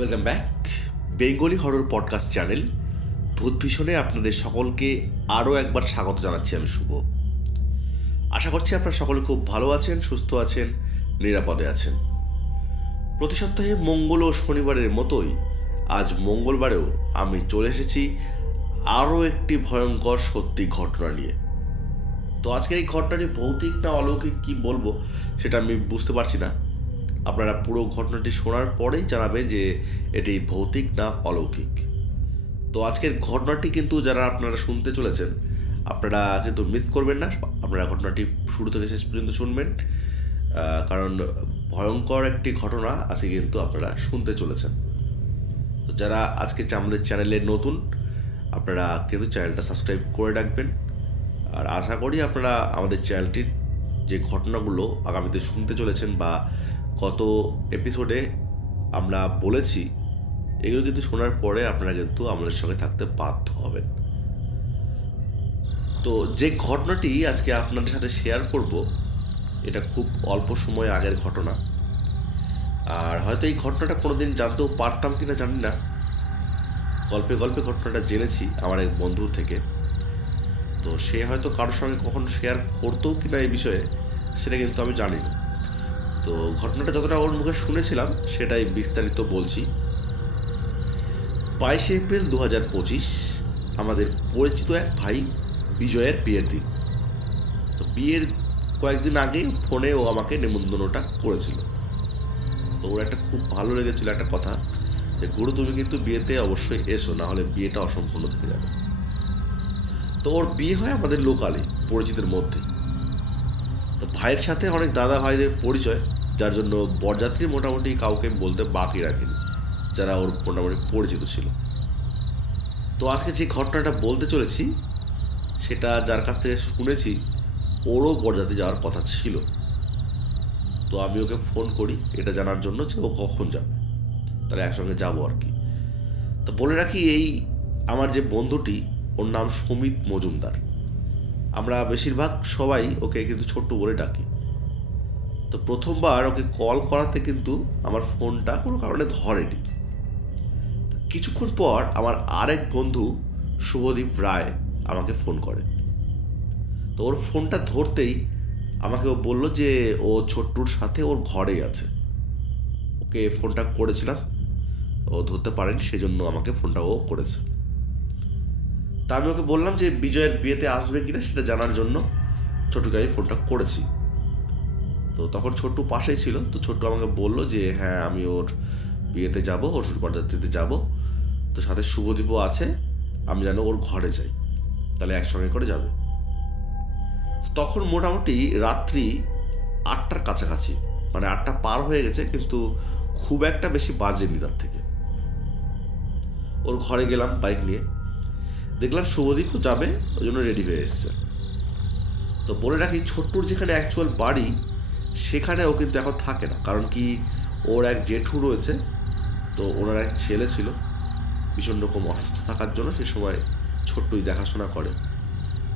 Welcome back Bengali horror podcast channel ভূত ভীষণে আপনাদের সকলকে আরও একবার স্বাগত জানাচ্ছি আমি শুভ। আশা করছি আপনারা সকলে খুব ভালো আছেন, সুস্থ আছেন, নিরাপদে আছেন। প্রতি সপ্তাহে মঙ্গল ও শনিবারের মতোই আজ মঙ্গলবারেও আমি চলে এসেছি আরও একটি ভয়ঙ্কর সত্যি ঘটনা নিয়ে। তো আজকের এই ঘটনাটি ভৌতিক না অলৌকিক কী বলব সেটা আমি বুঝতে পারছি না। আপনারা পুরো ঘটনাটি শোনার পরেই জানাবেন যে এটি ভৌতিক না অলৌকিক। তো আজকের ঘটনাটি কিন্তু যারা আপনারা শুনতে চলেছেন, আপনারা কিন্তু মিস করবেন না। আপনারা ঘটনাটি শুরু থেকে শেষ পর্যন্ত শুনবেন। কারণ ভয়ঙ্কর একটি ঘটনা আজকে কিন্তু আপনারা শুনতে চলেছেন। তো যারা আজকে আমাদের চ্যানেলে নতুন, আপনারা কিন্তু চ্যানেলটা সাবস্ক্রাইব করে রাখবেন। আর আশা করি আপনারা আমাদের চ্যানেলটির যে ঘটনাগুলো আগামীতে শুনতে চলেছেন বা গত এপিসোডে আমরা বলেছি, এগুলো কিন্তু শোনার পরে আপনারা কিন্তু আমাদের সঙ্গে থাকতে বাধ্য হবেন। তো যে ঘটনাটি আজকে আপনাদের সাথে শেয়ার করব, এটা খুব অল্প সময় আগের ঘটনা। আর হয়তো এই ঘটনাটা কোনোদিন জানতেও পারতাম কিনা জানি না। গল্পে গল্পে ঘটনাটা জেনেছি আমার এক বন্ধুর থেকে। তো সে হয়তো কারোর সঙ্গে কখন শেয়ার করতেও কিনা এই বিষয়ে, সেটা কিন্তু আমি জানি না। তো ঘটনাটা যতটা ওর মুখে শুনেছিলাম, সেটাই বিস্তারিত বলছি। বাইশে এপ্রিল দু হাজার পঁচিশ, আমাদের পরিচিত এক ভাই বিজয়ের বিয়ের দিন। তো বিয়ের কয়েকদিন আগে ফোনে ও আমাকে নেমন্তন্নটা করেছিল। তো ওর একটা খুব ভালো লেগেছিল একটা কথা যে, গুরু, তুমি কিন্তু বিয়েতে অবশ্যই এসো না হলে বিয়েটা অসম্পূর্ণ থেকে যাবে। তো ওর বিয়ে হয় আমাদের লোকালে, পরিচিতের মধ্যে। তো ভাইয়ের সাথে অনেক দাদা ভাইদের পরিচয়, যার জন্য বরযাত্রী মোটামুটি কাউকে বলতে বাকি রাখেনি, যারা ওর মোটামুটি পরিচিত ছিল। তো আজকে যে ঘটনাটা বলতে চলেছি, সেটা যার কাছ থেকে শুনেছি, ওরও বরযাত্রী যাওয়ার কথা ছিল। তো আমি ওকে ফোন করি, এটা জানার জন্য যে ও কখন যাবে। তাহলে একসঙ্গে যাব আর কি। তো বলে রাখি, এই আমার যে বন্ধুটি, ওর নাম সমিত মজুমদার। আমরা বেশিরভাগ সবাই ওকে কিন্তু ছোট্ট বলে ডাকি। তো প্রথমবার ওকে কল করাতে কিন্তু আমার ফোনটা কোনো কারণে ধরেনি। কিছুক্ষণ পর আমার আরেক বন্ধু শুভদীপ রায় আমাকে ফোন করে। তো ওর ফোনটা ধরতেই আমাকে ও বলল যে ও ছোট্টুর সাথে ওর ঘরেই আছে। ওকে ফোনটা করেছিলাম। ও ধরতে পারেনি, সেজন্য আমাকে ফোনটা ও করেছে। তা আমি ওকে বললাম যে বিজয়ের বিয়েতে আসবে কিনা সেটা জানার জন্য ছোটুকে আমি ফোনটা করেছি। তো তখন ছোট্টু পাশেই ছিল, তো ছোট্টু আমাকে বলল যে হ্যাঁ আমি ওর বিয়েতে যাব, ওর বরযাত্রীতে যাব। তো সাথে শুভদীপও আছে, আমি যেন ওর ঘরে যাই। তাহলে একসঙ্গে করে যাবে। তখন মোটামুটি রাত্রি আটটার কাছাকাছি মানে আটটা পার হয়ে গেছে, কিন্তু খুব একটা বেশি বাজেনি তার থেকে। ওর ঘরে গেলাম বাইক নিয়ে। দেখলাম শুভদীপও যাবে, ওই জন্য রেডি হয়ে এসছে। তো বলে রাখি, ছোট্টুর যেখানে অ্যাকচুয়াল বাড়ি, সেখানে ও কিন্তু এখন থাকে না। কারণ কি, ওর এক জেঠু রয়েছে, তো ওনার এক ছেলে ছিল। ভীষণ রকম অসুস্থ থাকার জন্য সে সময় ছোট্টুই দেখাশোনা করে।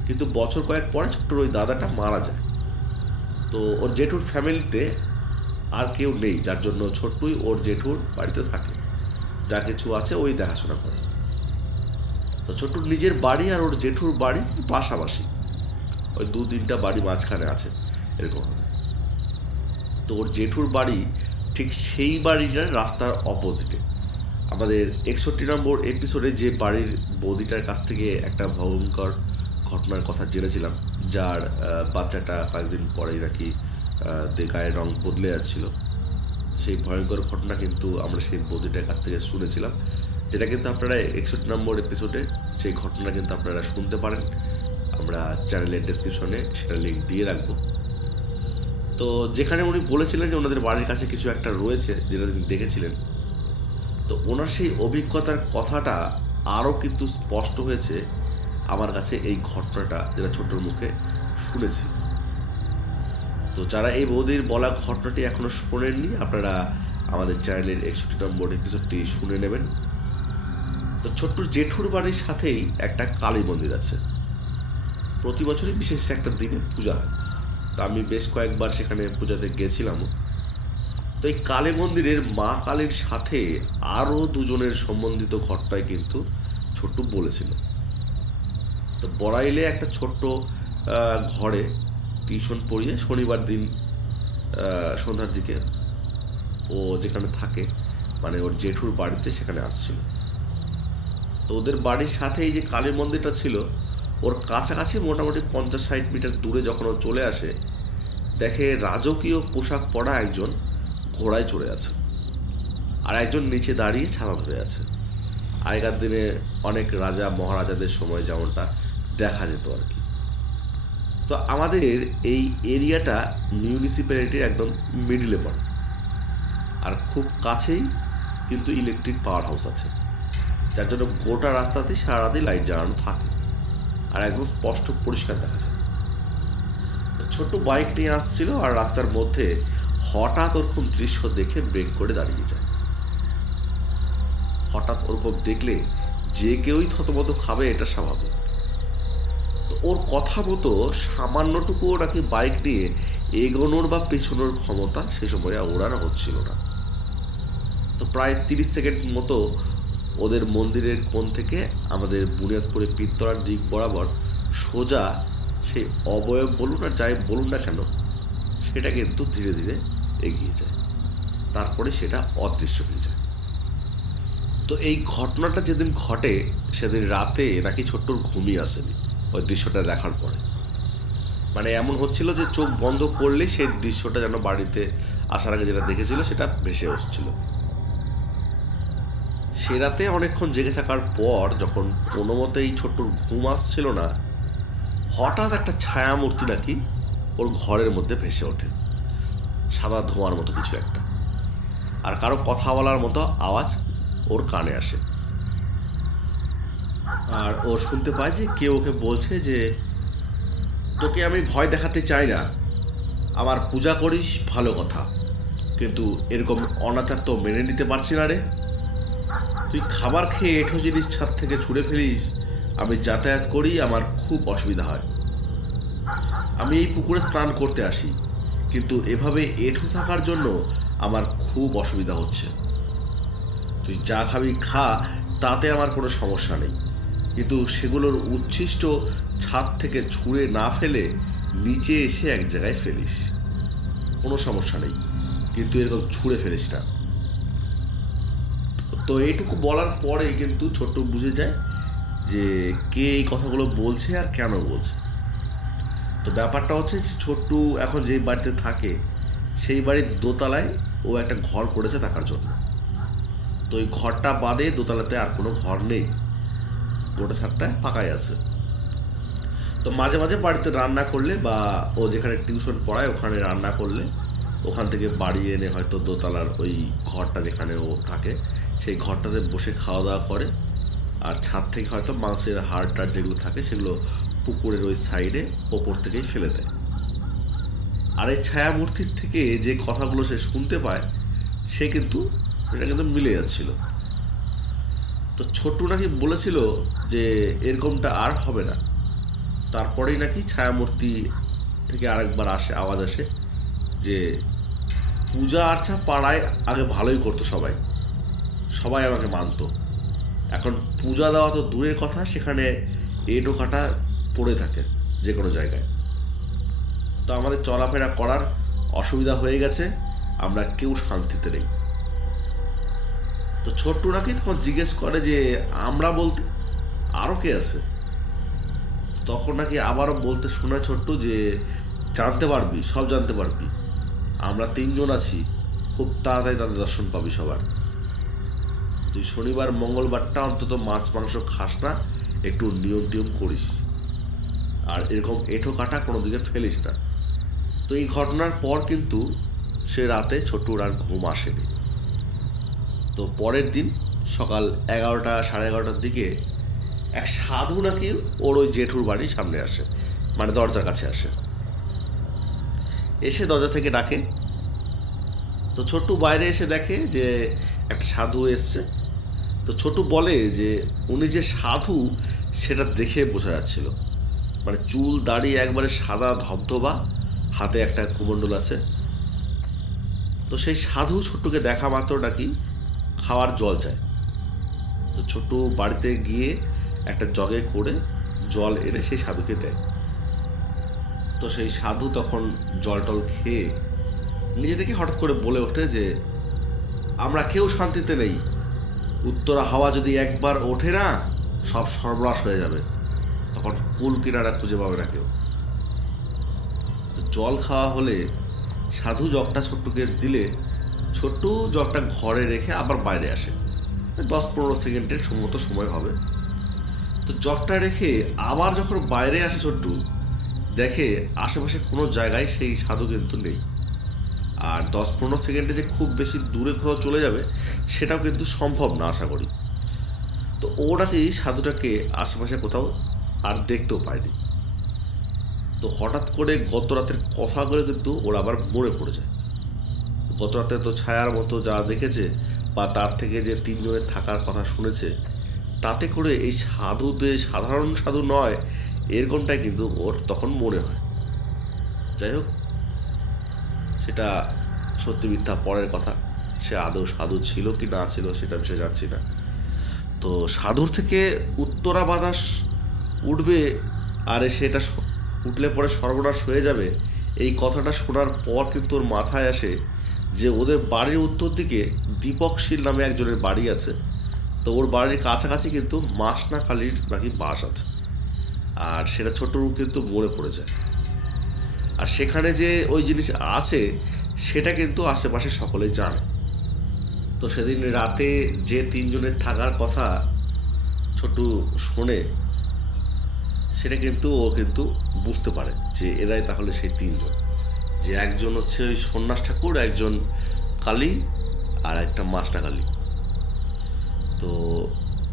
কিন্তু বছর কয়েক পরে ছোট্টুর ওই দাদাটা মারা যায়। তো ওর জেঠুর ফ্যামিলিতে আর কেউ নেই, যার জন্য ছোট্টুই ওর জেঠুর বাড়িতে থাকে। যা কিছু আছে ওই দেখাশোনা করে। তো ছোট্টুর নিজের বাড়ি আর ওর জেঠুর বাড়ি পাশাপাশি। ওই দু তিনটা বাড়ি মাঝখানে আছে, এরকম তো ওর জেঠুর বাড়ি ঠিক সেই বাড়িটার রাস্তার অপোজিটে আমাদের একষট্টি নম্বর এপিসোডে যে বাড়ির বৌদিটার কাছ থেকে একটা ভয়ঙ্কর ঘটনার কথা জেনেছিলাম, যার বাচ্চাটা কয়েকদিন পরেই নাকি গায়ের রং বদলে যাচ্ছিল। সেই ভয়ঙ্কর ঘটনা কিন্তু আমরা সেই বৌদিটার কাছ থেকে শুনেছিলাম। যেটা কিন্তু আপনারা একষট্টি নম্বর এপিসোডে সেই ঘটনা কিন্তু আপনারা শুনতে পারেন। আমরা চ্যানেলের ডেসক্রিপশনে সেটা লিঙ্ক দিয়ে রাখব। তো যেখানে উনি বলেছিলেন যে ওনাদের বাড়ির কাছে কিছু একটা রয়েছে, যেটা তিনি দেখেছিলেন। তো ওনার সেই অভিজ্ঞতার কথাটা আরও কিন্তু স্পষ্ট হয়েছে আমার কাছে এই ঘটনাটা যেটা ছোট্টর মুখে শুনেছি। তো যারা এই বৌদির বলা ঘটনাটি এখনও শোনেননি, আপনারা আমাদের চ্যানেলের একষট্টি নম্বর এপিসোডটি শুনে নেবেন। তো ছোট্ট জেঠুর বাড়ির সাথেই একটা কালী মন্দির আছে। প্রতি বছরই বিশেষ একটা দিনে পূজা হয়। তা আমি বেশ কয়েকবার সেখানে পূজাতে গেছিলামও। তো এই কালী মন্দিরের মা কালীর সাথে আরও দুজনের সম্বন্ধিত ঘটনায় কিন্তু ছোট্টু বলেছিল। তো বড়াইলে একটা ছোট্ট ঘরে টিউশন পড়িয়ে শনিবার দিন সন্ধ্যার দিকে ও যেখানে থাকে মানে ওর জেঠুর বাড়িতে সেখানে আসছিল। তো ওদের বাড়ির সাথে এই যে কালী মন্দিরটা ছিল, ওর কাছাকাছি মোটামুটি পঞ্চাশ ষাট মিটার দূরে যখন ও চলে আসে, দেখে রাজকীয় পোশাক পরা একজন ঘোড়ায় চড়ে আছে আর একজন নিচে দাঁড়িয়ে ছাতা ধরে আছে। আগেকার দিনে অনেক রাজা মহারাজাদের সময় যেমনটা দেখা যেত আর কি। তো আমাদের এই এরিয়াটা মিউনিসিপ্যালিটির একদম মিডিলে পড়ে। আর খুব কাছেই কিন্তু ইলেকট্রিক পাওয়ার হাউস আছে। যার জন্য গোটা রাস্তাতেই সারারাতই লাইট জ্বালানো থাকে। আর একদম স্পষ্ট পরিষ্কার দেখা যায়। ছোট্ট বাইক নিয়ে আসছিল আর রাস্তার মধ্যে হঠাৎ ওরকম দৃশ্য দেখে ব্রেক করে দাঁড়িয়ে যায়। হঠাৎ ওরকম দেখলে যে কেউই থতমত খাবে এটা স্বাভাবিক। তো ওর কথা মতো সামান্যটুকুও নাকি বাইক নিয়ে এগোনোর বা পেছনোর ক্ষমতা সে সময় ওর হচ্ছিল না। তো প্রায় তিরিশ সেকেন্ড মতো ওদের মন্দিরের কোণ থেকে আমাদের বুনিয়াদপুরে পীরতলার দিক বরাবর সোজা সেই অবয়ব বলুন আর যাই বলুন না কেন, সেটা কিন্তু ধীরে ধীরে এগিয়ে যায়। তারপরে সেটা অদৃশ্য হয়ে যায়। তো এই ঘটনাটা যেদিন ঘটে, সেদিন রাতে নাকি ছোট্টর ঘুমিয়ে আসেনি ওই দৃশ্যটা দেখার পরে। মানে এমন হচ্ছিল যে চোখ বন্ধ করলেই সেই দৃশ্যটা যেন বাড়িতে আসার আগে যেটা দেখেছিল সেটা ভেসে আসছিল। সে রাতে অনেকক্ষণ জেগে থাকার পর যখন কোনো মতেই ছোট্টর ঘুম আসছিল না, হঠাৎ একটা ছায়া মূর্তি নাকি ওর ঘরের মধ্যে ভেসে ওঠে। সাদা ধোঁয়ার মতো কিছু একটা। আর কারও কথা বলার মতো আওয়াজ ওর কানে আসে। আর ও শুনতে পায় যে কেউ ওকে বলছে যে, তোকে আমি ভয় দেখাতে চাই না। আমার পূজা করিস, ভালো কথা। কিন্তু এরকম অনাচার তো মেনে নিতে পারছি না রে। তুই খাবার খেয়ে এঠো জিনিস ছাদ থেকে ছুঁড়ে ফেলিস, আমি যাতায়াত করি, আমার খুব অসুবিধা হয়। আমি এই পুকুরে স্নান করতে আসি, কিন্তু এভাবে এঠো থাকার জন্য আমার খুব অসুবিধা হচ্ছে। তুই যা খাবি খা, তাতে আমার কোনো সমস্যা নেই। কিন্তু সেগুলোর উচ্ছিষ্ট ছাদ থেকে ছুঁড়ে না ফেলে নিচে এসে এক জায়গায় ফেলিস। কোনো সমস্যা নেই, কিন্তু এরকম ছুঁড়ে ফেলিস না। তো এইটুকু বলার পরে কিন্তু ছোট্ট বুঝে যায় যে কে এই কথাগুলো বলছে আর কেন বলছে। তো ব্যাপারটা হচ্ছে ছোট্টু এখন যে বাড়িতে থাকে, সেই বাড়ির দোতলায় ও একটা ঘর করেছে থাকার জন্য। তো ওই ঘরটা বাদে দোতলাতে আর কোনো ঘর নেই। গোটা ছাদটা ফাঁকাই আছে। তো মাঝে মাঝে বাড়িতে রান্না করলে বা ও যেখানে টিউশন পড়ায় ওখানে রান্না করলে, ওখান থেকে বাড়ি এনে হয়তো দোতলার ওই ঘরটা যেখানে ও থাকে সেই ঘরটাতে বসে খাওয়া দাওয়া করে। আর ছাদ থেকে হয়তো মাংসের হাড় টাড় যেগুলো থাকে সেগুলো পুকুরের ওই সাইডে ওপর থেকেই ফেলে দেয়। আর এই ছায়ামূর্তির থেকে যে কথাগুলো সে শুনতে পায়, সে কিন্তু এটা কিন্তু মিলে যাচ্ছিল। তো ছোট্টু নাকি বলেছিল যে এরকমটা আর হবে না। তারপরেই নাকি ছায়ামূর্তি থেকে আরেকবার আসে, আওয়াজ আসে যে পূজা আর্চা পাড়ায় আগে ভালোই করতো সবাই। সবাই আমাকে মানতো। এখন পূজা দেওয়া তো দূরের কথা, সেখানে এটো কাটা পড়ে থাকে যে কোনো জায়গায়। তো আমাদের চলাফেরা করার অসুবিধা হয়ে গেছে, আমরা কেউ শান্তিতে নেই। তো ছোট্টু নাকি তখন জিজ্ঞেস করে যে, আমরা বলতে আরও কে আছে? তখন নাকি আবারও বলতে শোনা ছোট্টু যে, জানতে পারবি, সব জানতে পারবি। আমরা তিনজন আছি, খুব তাড়াতাড়ি তাদের দর্শন পাবি সবার। তুই শনিবার মঙ্গলবারটা অন্তত মাছ, মাংস খাস না, একটু নিয়ম টিয়ম করিস। আর এরকম এঁঠো কাটা কোনো দিকে ফেলিস না। তো এই ঘটনার পর কিন্তু সে রাতে ছোট্টুর আর ঘুম আসেনি। তো পরের দিন সকাল এগারোটা, সাড়ে এগারোটার দিকে এক সাধু নাকি ওর ওই জেঠুর বাড়ির সামনে আসে মানে দরজার কাছে আসে। এসে দরজা থেকে ডাকে। তো ছোট্টু বাইরে এসে দেখে যে একটা সাধু এসছে। তো ছোটু বলে যে, উনি যে সাধু, সেটা দেখে বোঝা যাচ্ছিল। মানে চুল, দাড়ি একবারে সাদা ধবধবা, হাতে একটা কুমণ্ডল আছে। তো সেই সাধু ছোট্টুকে দেখা মাত্র নাকি খাওয়ার জল চায়। তো ছোট্টু বাড়িতে গিয়ে একটা জগে করে জল এনে সেই সাধুকে দেয়। তো সেই সাধু তখন জল টল খেয়ে নিজে থেকে হঠাৎ করে বলে ওঠে যে, আমরা কেউ শান্তিতে নেই। উত্তরা হাওয়া যদি একবার ওঠে না, সব সর্বনাশ হয়ে যাবে। তখন কুল কিনারা খুঁজে পাবে না কেউ। জল খাওয়া হলে সাধু জগটা ছোট্টুকে দিলে, ছোট্টু জগটা ঘরে রেখে আবার বাইরে আসে। দশ পনেরো সেকেন্ডের সম্মত সময় হবে। তো জগটা রেখে আবার যখন বাইরে আসে ছোট্টু, দেখে আশেপাশে কোনো জায়গায় সেই সাধু কিন্তু নেই। আর দশ পনেরো সেকেন্ডে যে খুব বেশি দূরে কোথাও চলে যাবে, সেটাও কিন্তু সম্ভব না, আশা করি। তো ও নাকি সাধুটাকে আশেপাশে কোথাও আর দেখতেও পায়নি। তো হঠাৎ করে গত রাতের কথা কথাগুলো কিন্তু ওর আবার মনে পড়ে যায় গত রাতে তো ছায়ার মতো যা দেখেছে বা তার থেকে যে তিনজনের থাকার কথা শুনেছে, তাতে করে এই সাধুদের, সাধারণ সাধু নয়, এরকমটাই কিন্তু ওর তখন মনে হয়। যাই হোক সেটা সত্যি মিথ্যা, পরের কথা। সে আদৌ সাধু ছিল কি না ছিল সেটা বিষয়ে যাচ্ছি না। তো সাধুর থেকে উত্তরা বাতাস উঠবে, আর সেটা উঠলে পরে সর্বনাশ হয়ে যাবে। এই কথাটা শোনার পর কিন্তু ওর মাথায় আসে যে ওদের বাড়ির উত্তর দিকে দীপক শীল নামে একজনের বাড়ি আছে। তো ওর বাড়ির কাছাকাছি কিন্তু মাসনা কালীর নাকি বাস আছে। আর সেটা ছোট কিন্তু মনে পড়ে যায়। আর সেখানে যে ওই জিনিস আছে, সেটা কিন্তু আশেপাশে সকলেই জানে। তো সেদিন রাতে যে তিনজনের থাকার কথা ছোট্ট শোনে, সেটা কিন্তু ও কিন্তু বুঝতে পারে যে এরাই তাহলে সেই তিনজন। যে একজন হচ্ছে ওই সন্ন্যাস ঠাকুর, একজন কালী আর একটা মাস্টা কালী। তো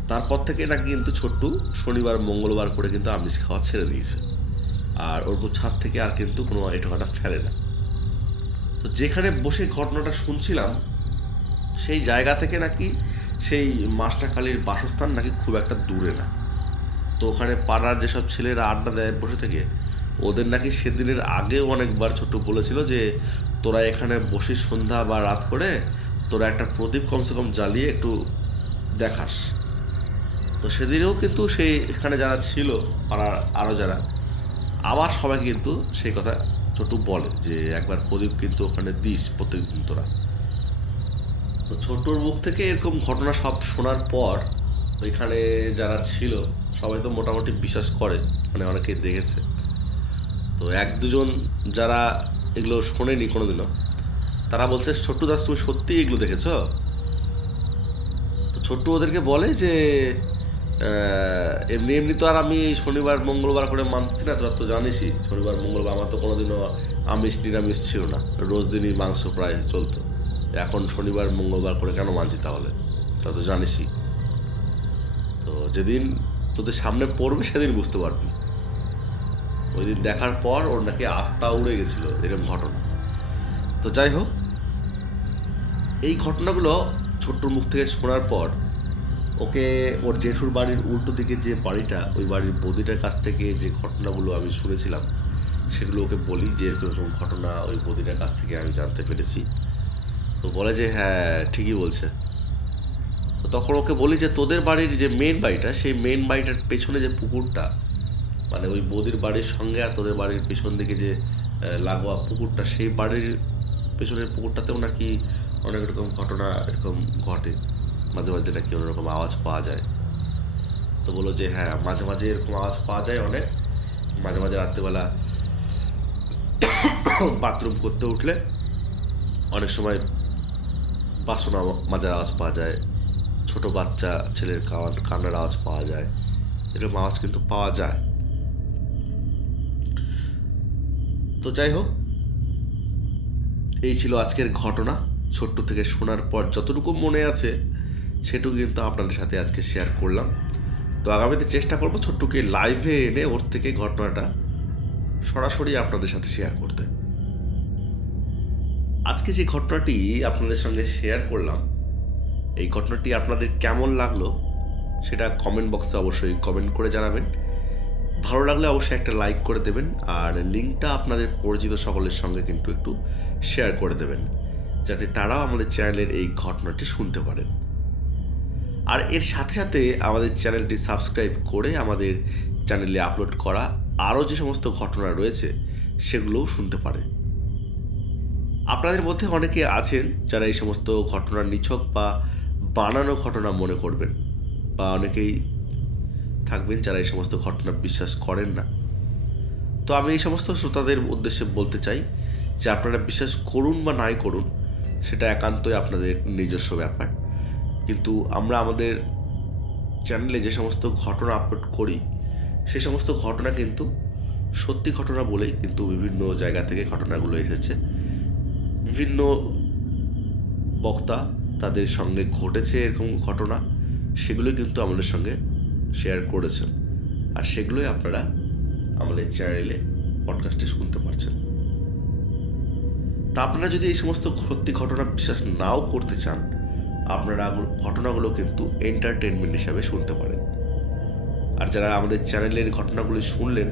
তারপর থেকে নাকি কিন্তু ছোট্টু শনিবার, মঙ্গলবার করে কিন্তু আমিষ খাওয়া ছেড়ে দিয়েছে। আর ওর ছাদ থেকে আর কিন্তু কোনো এটোকাটা ফেলে না। তো যেখানে বসে ঘটনাটা শুনছিলাম, সেই জায়গা থেকে নাকি সেই মাস্টার কালীর বাসস্থান নাকি খুব একটা দূরে না। তো ওখানে পাড়ার যেসব ছেলেরা আড্ডা দেয় বসে থেকে, ওদের নাকি সেদিনের আগেও অনেকবার ছোট বলেছিল যে, তোরা এখানে বসিস সন্ধ্যা বা রাত করে তোরা একটা প্রদীপ কমসে কম জ্বালিয়ে একটু দেখাস। তো সেদিনেও কিন্তু সেই এখানে যারা ছিল, পাড়ার আরও যারা আবার সবাই কিন্তু সেই কথা ছোটু বলে যে একবার প্রদীপ কিন্তু ওখানে দিস প্রত্যেকদিন তোরা। তো ছোট্টর মুখ থেকে এরকম ঘটনা সব শোনার পর ওইখানে যারা ছিল, সবাই তো মোটামুটি বিশ্বাস করে মানে অনেকেই দেখেছে। তো এক দুজন যারা এগুলো শোনেনি কোনোদিনও, তারা বলছে ছোট্টু দাস, তুমি সত্যিই এগুলো দেখেছ? তো ছোট্টু ওদেরকে বলে যে এমনি এমনি তো আর আমি শনিবার, মঙ্গলবার করে মানছি না, তোরা তো জানিসই, শনিবার, মঙ্গলবার আমার তো কোনোদিনও আমিষ, নিরামিষ ছিল না। রোজ দিনই মাংস প্রায় চলতো। এখন শনিবার, মঙ্গলবার করে কেন মানছি তাহলে? তোরা তো জানিসই। তো যেদিন তোদের সামনে পড়বে, সেদিন বুঝতে পারবি। ওই দিন দেখার পর ওর নাকি আত্মা উড়ে গেছিল, এরকম ঘটনা। তো যাই হোক, এই ঘটনাগুলো ছোট্টর মুখ থেকে শোনার পর ওকে ওর জেঠুর বাড়ির উল্টো দিকে যে বাড়িটা, ওই বাড়ির বৌদিটার কাছ থেকে যে ঘটনাগুলো আমি শুনেছিলাম, সেগুলো ওকে বলি যে এরকম ঘটনা ওই বৌদিটার কাছ থেকে আমি জানতে পেরেছি। তো বলে যে হ্যাঁ ঠিকই বলছে। তো তখন ওকে বলি যে, তোদের বাড়ির যে মেন বাড়িটা, সেই মেন বাড়িটার পেছনে যে পুকুরটা মানে ওই বৌদির বাড়ির সঙ্গে আর তোদের বাড়ির পেছন দিকে যে লাগোয়া পুকুরটা, সেই বাড়ির পেছনের পুকুরটাতেও নাকি অনেক রকম ঘটনা এরকম ঘটে। মাঝে মাঝে নাকি অন্যরকম আওয়াজ পাওয়া যায়। তো বলো যে হ্যাঁ মাঝে মাঝে এরকম আওয়াজ পাওয়া যায় অনেক। মাঝে মাঝে রাত্রিবেলা বাথরুম করতে উঠলে অনেক সময় বাসন মাজার আওয়াজ পাওয়া যায়, ছোট বাচ্চা ছেলের কান, কান্নার আওয়াজ পাওয়া যায়। এরকম আওয়াজ কিন্তু পাওয়া যায়। তো যাই হোক, এই ছিল আজকের ঘটনা। ছোট্ট থেকে শোনার পর যতটুকু মনে আছে সেটুকু কিন্তু আপনাদের সাথে আজকে শেয়ার করলাম। তো আগামীতে চেষ্টা করব ছোট্টুকে লাইভে এনে ওর থেকে ঘটনাটা সরাসরি আপনাদের সাথে শেয়ার করতে। আজকে যে ঘটনাটি আপনাদের সঙ্গে শেয়ার করলাম, এই ঘটনাটি আপনাদের কেমন লাগল সেটা কমেন্ট বক্সে অবশ্যই কমেন্ট করে জানাবেন। ভালো লাগলে অবশ্যই একটা লাইক করে দেবেন আর লিঙ্কটা আপনাদের পরিচিত সকলের সঙ্গে কিন্তু একটু শেয়ার করে দেবেন, যাতে তারাও আমাদের চ্যানেলের এই ঘটনাটি শুনতে পারেন। আর এর সাথে সাথে আমাদের চ্যানেলটি সাবস্ক্রাইব করে আমাদের চ্যানেলে আপলোড করা আরও যে সমস্ত ঘটনা রয়েছে সেগুলোও শুনতে পারে আপনাদের মধ্যে অনেকে আছেন যারা এই সমস্ত ঘটনার নিছক বা বানানো ঘটনা মনে করবেন বা অনেকেই থাকবেন যারা এই সমস্ত ঘটনা বিশ্বাস করেন না। তো আমি এই সমস্ত শ্রোতাদের উদ্দেশ্যে বলতে চাই যে আপনারা বিশ্বাস করুন বা নাই করুন, সেটা একান্তই আপনাদের নিজস্ব ব্যাপার। কিন্তু আমরা আমাদের চ্যানেলে যে সমস্ত ঘটনা আপলোড করি, সে সমস্ত ঘটনা কিন্তু সত্যি ঘটনা বলেই কিন্তু বিভিন্ন জায়গা থেকে ঘটনাগুলো এসেছে। বিভিন্ন বক্তা তাদের সঙ্গে ঘটেছে এরকম ঘটনা, সেগুলোই কিন্তু আমাদের সঙ্গে শেয়ার করেছেন। আর সেগুলোই আপনারা আমাদের চ্যানেলে পডকাস্টে শুনতে পারছেন। তা আপনারা যদি এই সমস্ত সত্যি ঘটনা বিশ্বাস নাও করতে চান আপনারা ঘটনাগুলো কিন্তু এন্টারটেনমেন্ট হিসাবে শুনতে পারেন। আর যারা আমাদের চ্যানেলের ঘটনাগুলি শুনলেন,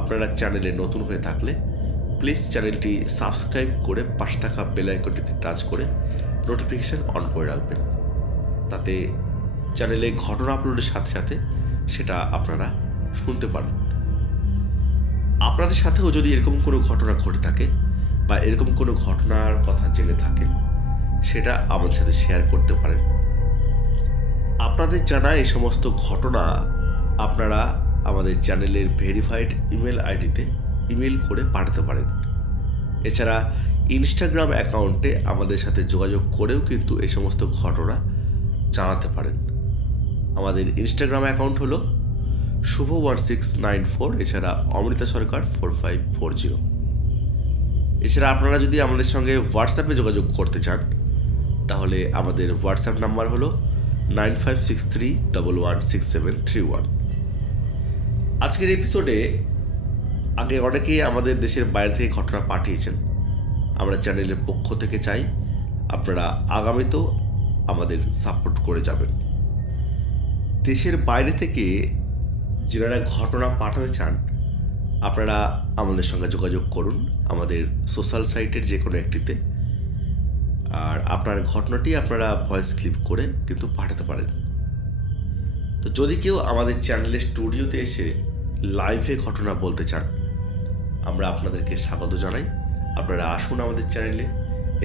আপনারা চ্যানেলে নতুন হয়ে থাকলে প্লিজ চ্যানেলটি সাবস্ক্রাইব করে পাশে থাকা বেল আইকনটিতে টাচ করে নোটিফিকেশান অন করে রাখবেন। তাতে চ্যানেলে ঘটনা আপলোডের সাথে সাথে সেটা আপনারা শুনতে পারেন। আপনাদের সাথেও যদি এরকম কোনো ঘটনা ঘটে থাকে বা এরকম কোনো ঘটনার কথা জেনে থাকেন সেটা আমাদের সাথে শেয়ার করতে পারেন। আপনাদের জানা এই সমস্ত ঘটনা আপনারা আমাদের চ্যানেলের ভেরিফাইড ইমেল আইডিতে ইমেল করে পাঠাতে পারেন। এছাড়া ইনস্টাগ্রাম অ্যাকাউন্টে আমাদের সাথে যোগাযোগ করেও কিন্তু এই সমস্ত ঘটনা জানাতে পারেন। আমাদের ইনস্টাগ্রাম অ্যাকাউন্ট হলো Shubho one six nine four এছাড়া Amrita Sarkar four five four zero এছাড়া আপনারা যদি আমাদের সঙ্গে হোয়াটসঅ্যাপে যোগাযোগ করতে চান তাহলে আমাদের হোয়াটসঅ্যাপ নাম্বার হলো nine five six three double one six seven three one আজকের এপিসোডে আগে অনেকেই আমাদের দেশের বাইরে থেকে ঘটনা পাঠিয়েছেন। আমরা চ্যানেলের পক্ষ থেকে চাই আপনারা আগামীতেও আমাদের সাপোর্ট করে যাবেন। দেশের বাইরে থেকে যারা ঘটনা পাঠাতে চান, আপনারা আমাদের সঙ্গে যোগাযোগ করুন। আমাদের সোশ্যাল সাইটের যে কোনো একটিতে। আর আপনার ঘটনাটি আপনারা ভয়েস ক্লিপ করে কিন্তু পাঠাতে পারেন। তো যদি কেউ আমাদের চ্যানেলের স্টুডিওতে এসে লাইভে ঘটনা বলতে চান, আমরা আপনাদেরকে স্বাগত জানাই। আপনারা আসুন আমাদের চ্যানেলে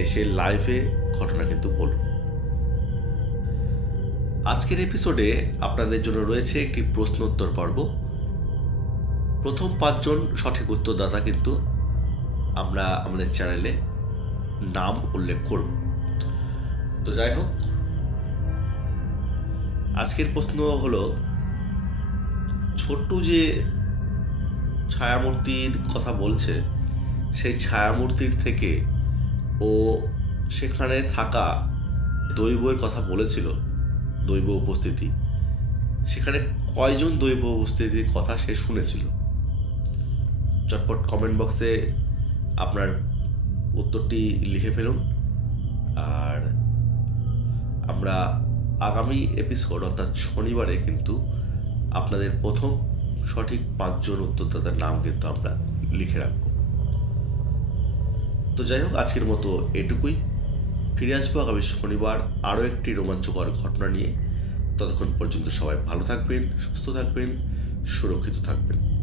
এসে লাইভে ঘটনা কিন্তু বলুন। আজকের এপিসোডে আপনাদের জন্য রয়েছে একটি প্রশ্নোত্তর পর্ব। প্রথম পাঁচজন সঠিক উত্তরদাতা কিন্তু আমরা আমাদের চ্যানেলে নাম উল্লেখ করব। তো যাই হোক, আজকের প্রশ্ন হলো, ছোট্ট যে ছায়ামূর্তির কথা বলছে, সেই ছায়ামূর্তির থেকে ও সেখানে থাকা দৈবের কথা বলেছিল, দৈব উপস্থিতি। সেখানে কয়জন দৈব উপস্থিতির কথা সে শুনেছিল? চটপট কমেন্ট বক্সে আপনার উত্তরটি লিখে ফেলুন। আর আমরা আগামী এপিসোড অর্থাৎ শনিবারে কিন্তু আপনাদের প্রথম সঠিক পাঁচজন উত্তরদাতার নাম কিন্তু আমরা লিখে রাখব। তো যাই হোক, আজকের মতো এটুকুই। ফিরে আসব আগামী শনিবার আরও একটি রোমাঞ্চকর ঘটনা নিয়ে। ততক্ষণ পর্যন্ত সবাই ভালো থাকবেন, সুস্থ থাকবেন, সুরক্ষিত থাকবেন।